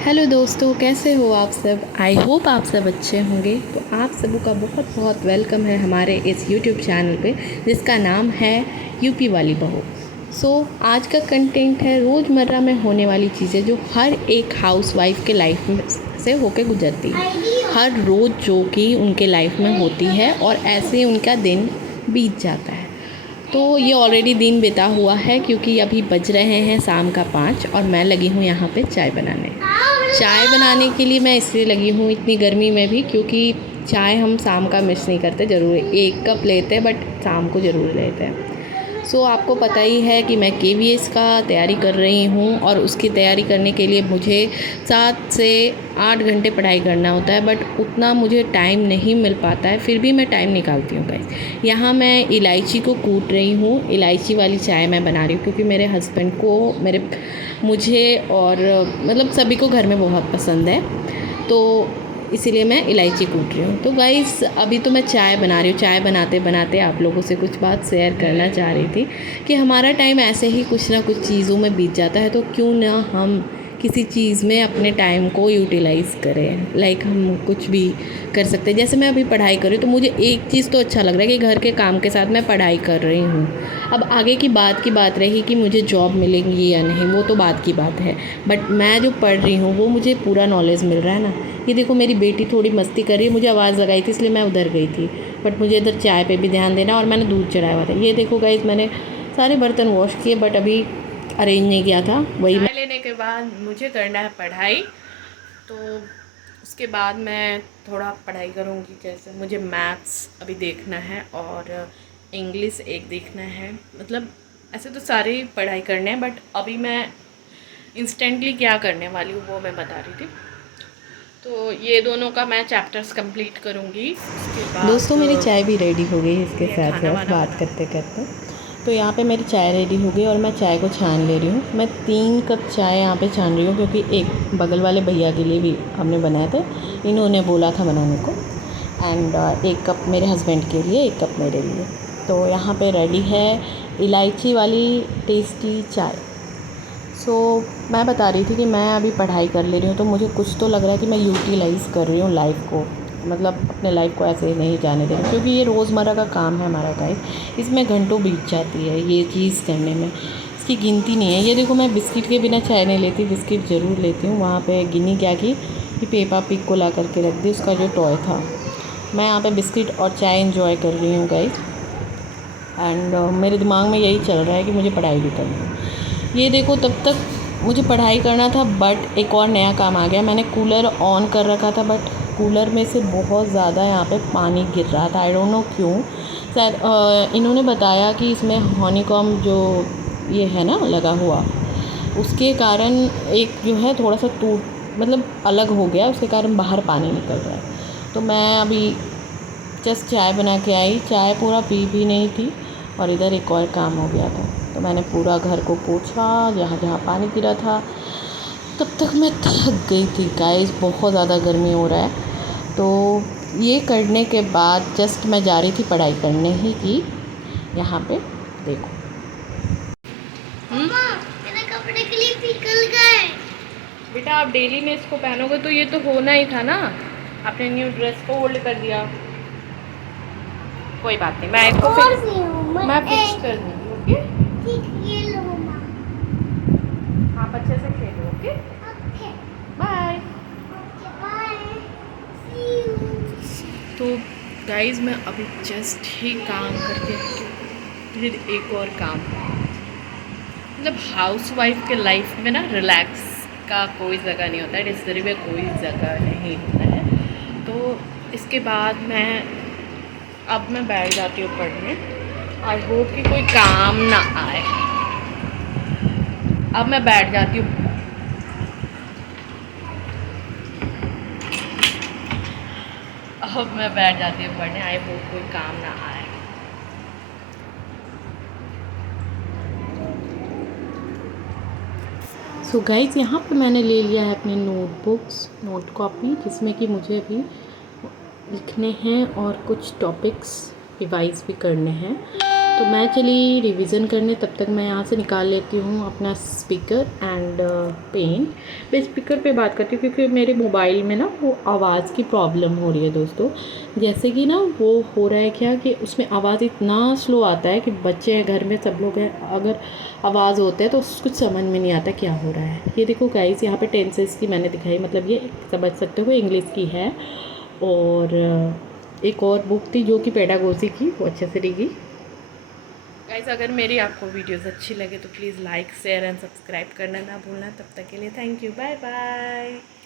Hello दोस्तों, कैसे हो आप सब। आई होप आप सब अच्छे होंगे। तो आप सबों का बहुत बहुत वेलकम है हमारे इस यूट्यूब चैनल पे जिसका नाम है यूपी वाली बहू। आज का कंटेंट है रोज़मर्रा में होने वाली चीज़ें जो हर एक हाउसवाइफ के लाइफ में से होके गुजरती है, हर रोज़ जो कि उनके लाइफ में होती है और ऐसे उनका दिन बीत जाता है। तो ये ऑलरेडी दिन बीता हुआ है क्योंकि अभी बज रहे हैं शाम का 5 और मैं लगी हूँ यहाँ पे चाय बनाने। चाय बनाने के लिए मैं इसलिए लगी हूँ इतनी गर्मी में भी, क्योंकि चाय हम शाम का मिस नहीं करते, ज़रूर 1 कप लेते हैं बट शाम को ज़रूर लेते हैं। आपको पता ही है कि मैं केवीएस का तैयारी कर रही हूँ और उसकी तैयारी करने के लिए मुझे 7 से 8 घंटे पढ़ाई करना होता है, बट उतना मुझे टाइम नहीं मिल पाता है। फिर भी मैं टाइम निकालती हूँ गाइस। यहाँ मैं इलायची को कूट रही हूँ, इलायची वाली चाय मैं बना रही हूँ क्योंकि मेरे हस्बैंड को, मुझे और मतलब सभी को घर में बहुत पसंद है, तो इसीलिए मैं इलायची कूट रही हूँ। तो गाइस अभी तो मैं चाय बना रही हूँ। चाय बनाते बनाते आप लोगों से कुछ बात शेयर करना चाह रही थी कि हमारा टाइम ऐसे ही कुछ ना कुछ चीज़ों में बीत जाता है, तो क्यों ना हम किसी चीज़ में अपने टाइम को यूटिलाइज़ करें। लाइक हम कुछ भी कर सकते हैं। जैसे मैं अभी पढ़ाई कर रही हूँ तो मुझे एक चीज़ तो अच्छा लग रहा है कि घर के काम के साथ मैं पढ़ाई कर रही हूँ। अब आगे की बात रही कि मुझे जॉब मिलेगी या नहीं, वो तो बात की बात है, बट मैं जो पढ़ रही हूँ वो मुझे पूरा नॉलेज मिल रहा है ना। ये देखो मेरी बेटी थोड़ी मस्ती कर रही है, मुझे आवाज़ लगाई थी इसलिए मैं उधर गई थी, बट मुझे इधर चाय पे भी ध्यान देना और मैंने दूध चढ़ाया हुआ था। ये देखो गाइस मैंने सारे बर्तन वॉश किए बट अभी अरेंज नहीं किया था। वही चाय लेने के बाद मुझे करना है पढ़ाई, तो उसके बाद मैं थोड़ा पढ़ाई करूँगी। जैसे मुझे मैथ्स अभी देखना है और इंग्लिश एक देखना है। मतलब ऐसे तो सारी पढ़ाई करने हैं, बट अभी मैं इंस्टेंटली क्या करने वाली हूँ वो मैं बता रही थी। तो ये दोनों का मैं चैप्टर्स कंप्लीट करूँगी। उसके बाद दोस्तों मेरी चाय भी रेडी हो गई इसके साथ साथ बात करते करते। तो यहाँ पे मेरी चाय रेडी हो गई और मैं चाय को छान ले रही हूँ। मैं 3 कप चाय यहाँ पे छान रही हूँ क्योंकि एक बगल वाले भैया के लिए भी हमने बनाए थे, इन्होंने बोला था बनाने को, एंड 1 कप मेरे हस्बैंड के लिए, 1 कप मेरे लिए। तो यहाँ पे रेडी है इलायची वाली टेस्टी चाय। मैं बता रही थी कि मैं अभी पढ़ाई कर ले रही हूँ तो मुझे कुछ तो लग रहा है कि मैं यूटिलाइज़ कर रही हूँ लाइफ को, मतलब अपने लाइफ को ऐसे ही नहीं जाने दे रही, क्योंकि ये रोज़मर्रा का काम है हमारा गाइस। इसमें घंटों बीत जाती है ये चीज़ करने में, इसकी गिनती नहीं है। ये देखो मैं बिस्किट के बिना चाय नहीं लेती, बिस्किट ज़रूर लेती हूँ। वहाँ पे गिनी क्या की कि पेपा पिग को ला करके रख दी, उसका जो टॉय था। मैं यहाँ पे बिस्किट और चाय इंजॉय कर रही हूँ गाइस, एंड मेरे दिमाग में यही चल रहा है कि मुझे पढ़ाई भी करनी है। ये देखो तब तक मुझे पढ़ाई करना था बट एक और नया काम आ गया। मैंने कूलर ऑन कर रखा था बट कूलर में से बहुत ज़्यादा यहाँ पे पानी गिर रहा था। आई डोंट नो क्यों। शायद इन्होंने बताया कि इसमें हनीकॉम जो ये है ना लगा हुआ, उसके कारण एक जो है थोड़ा सा मतलब अलग हो गया, उसके कारण बाहर पानी निकल रहा है। तो मैं अभी जस्ट चाय बना के आई, चाय पूरा पी भी नहीं थी और इधर एक और काम हो गया था। तो मैंने पूरा घर को पोंछा, जहाँ जहाँ पानी गिरा था। तब तक मैं थक गई थी गाइस, बहुत ज़्यादा गर्मी हो रहा है। तो ये करने के बाद जस्ट मैं जा रही थी पढ़ाई करने ही की। यहाँ पे देखो मेरे कपड़े के लिए पिघल गए। बेटा, आप डेली में इसको पहनोगे तो ये तो होना ही था ना। आपने न्यू ड्रेस को होल्ड कर दिया। कोई बात नहीं, मैं इसको मैं फिक्स कर दूँगी। ओके, ठीक, ये लो मम्मा। आप अच्छे से खेलो। Okay, okay, bye. Okay, bye, see you. तो गाइज़ मैं अभी जस्ट ही काम करके फिर एक और काम, मतलब हाउस वाइफ के लाइफ में ना रिलैक्स का कोई जगह नहीं होता है, डिस्टर्ब में कोई जगह नहीं होता है। तो इसके बाद अब मैं बैठ जाती हूँ पढ़ने। आई होप कि कोई काम ना आए। अब मैं बैठ जाती हूँ। अब मैं बैठ जाती हूँ पढ़ने। आई होप कोई काम ना आए। सो गाइज यहाँ पे मैंने ले लिया है अपने नोट कॉपी, जिसमें कि मुझे अभी लिखने हैं और कुछ टॉपिक्स रिवाइज भी करने हैं। तो मैं चली रिवीजन करने, तब तक मैं यहाँ से निकाल लेती हूँ अपना स्पीकर एंड पेन। मैं स्पीकर पे बात करती हूँ क्योंकि मेरे मोबाइल में ना वो आवाज़ की प्रॉब्लम हो रही है दोस्तों। जैसे कि ना वो हो रहा है क्या कि उसमें आवाज़ इतना स्लो आता है कि बच्चे हैं घर में, सब लोग हैं, अगर आवाज़ होता है तो कुछ समझ में नहीं आता क्या हो रहा है। ये देखो गाइस, यहाँ पे टेंसेस की मैंने दिखाई, मतलब ये समझ सकते हो इंग्लिश की है। और एक और बुक थी जो कि पेडागोजी की, वो अच्छे से रहेगी। गाइस अगर मेरी आपको वीडियोस अच्छी लगे तो please like share and subscribe करना ना भूलना। तब तक के लिए थैंक यू, बाय बाय।